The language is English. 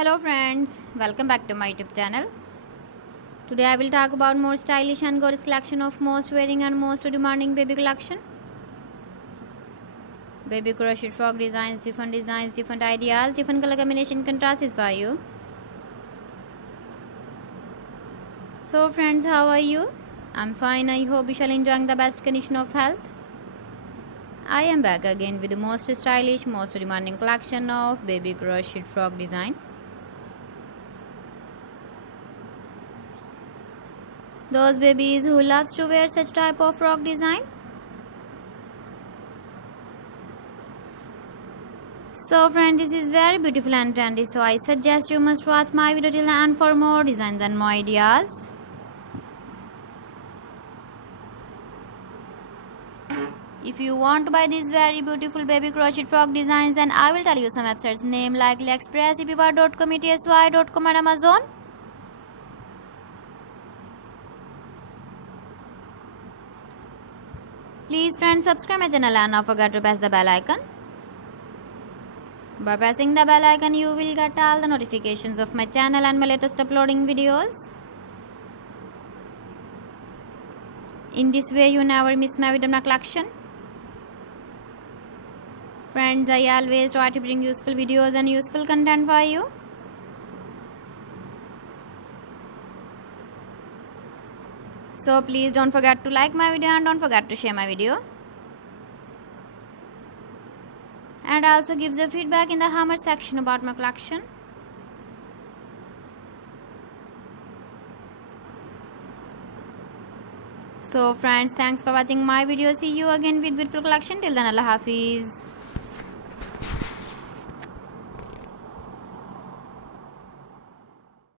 Hello friends, welcome back to my YouTube channel. Today I will talk about more stylish and gorgeous collection of most wearing and most demanding baby collection. Baby crochet frog designs, different ideas, different color combination contrasts for you. So friends, how are you? I'm fine. I hope you shall enjoy the best condition of health. I am back again with the most stylish, most demanding collection of baby crochet frog design. Those babies who loves to wear such type of frog design. So friends, this is very beautiful and trendy, so I suggest you must watch my video till the end for more designs and more ideas. If you want to buy these very beautiful baby crochet frog designs, then I will tell you some websites name like AliExpress, eBay.com, etsy.com and Amazon. Please friends, subscribe my channel and don't forget to press the bell icon. By pressing the bell icon, you will get all the notifications of my channel and my latest uploading videos. In this way, you never miss my video collection. Friends, I always try to bring useful videos and useful content for you. So please don't forget to like my video and don't forget to share my video. And also give the feedback in the comment section about my collection. So friends, thanks for watching my video. See you again with beautiful collection. Till then, Allah Hafiz.